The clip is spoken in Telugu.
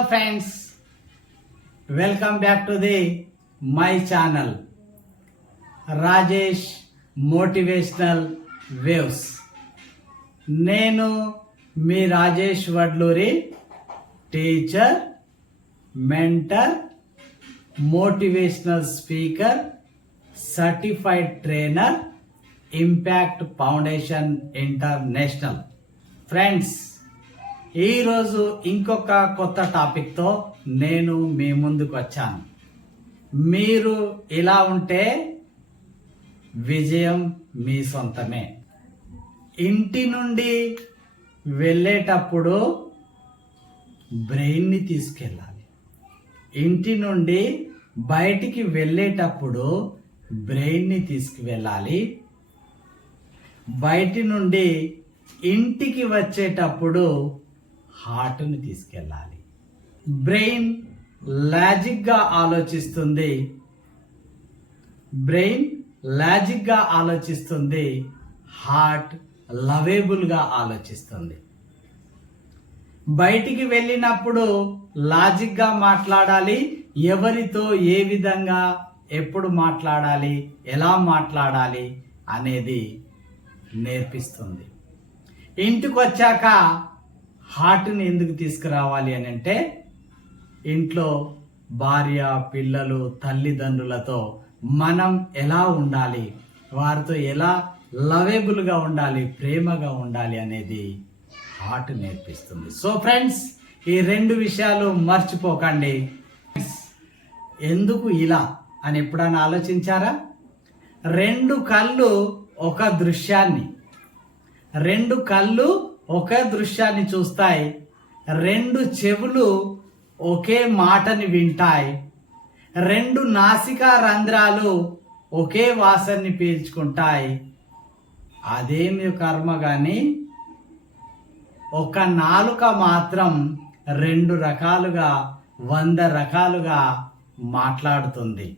Hello friends, welcome back to my channel Rajesh Motivational Waves. నేను మీ Rajesh Vadluri teacher, mentor, motivational speaker, certified trainer, impact foundation international. Friends, ఈరోజు ఇంకొక కొత్త టాపిక్తో నేను మీ ముందుకు వచ్చాను. మీరు ఇలా ఉంటే విజయం మీ సొంతమే. ఇంటి నుండి వెళ్ళేటప్పుడు బ్రెయిన్ని తీసుకెళ్ళాలి. ఇంటి నుండి బయటికి వెళ్ళేటప్పుడు బ్రెయిన్ని తీసుకువెళ్ళాలి. బయటి నుండి ఇంటికి వచ్చేటప్పుడు హార్ట్ని తీసుకెళ్ళాలి. బ్రెయిన్ లాజిక్గా ఆలోచిస్తుంది. హార్ట్ లవేబుల్గా ఆలోచిస్తుంది. బయటికి వెళ్ళినప్పుడు లాజిక్గా మాట్లాడాలి. ఎవరితో ఏ విధంగా ఎప్పుడు మాట్లాడాలి, ఎలా మాట్లాడాలి అనేది నేర్పిస్తుంది. ఇంటికి వచ్చాక హార్ట్ని ఎందుకు తీసుకురావాలి అని అంటే, ఇంట్లో భార్య, పిల్లలు, తల్లిదండ్రులతో మనం ఎలా ఉండాలి, వారితో ఎలా లవేబుల్గా ఉండాలి, ప్రేమగా ఉండాలి అనేది హార్ట్ నేర్పిస్తుంది. సో ఫ్రెండ్స్, ఈ రెండు విషయాలు మర్చిపోకండి. ఎందుకు ఇలా అని ఎప్పుడైనా ఆలోచించారా? రెండు కళ్ళు ఒక దృశ్యాన్ని చూస్తాయి. రెండు చెవులు ఒకే మాటని వింటాయి. రెండు నాసికా రంధ్రాలు ఒకే వాసనని పీల్చుకుంటాయి. అదేమి కర్మ కానీ ఒక నాలుక మాత్రం 2 రకాలుగా 100 రకాలుగా మాట్లాడుతుంది.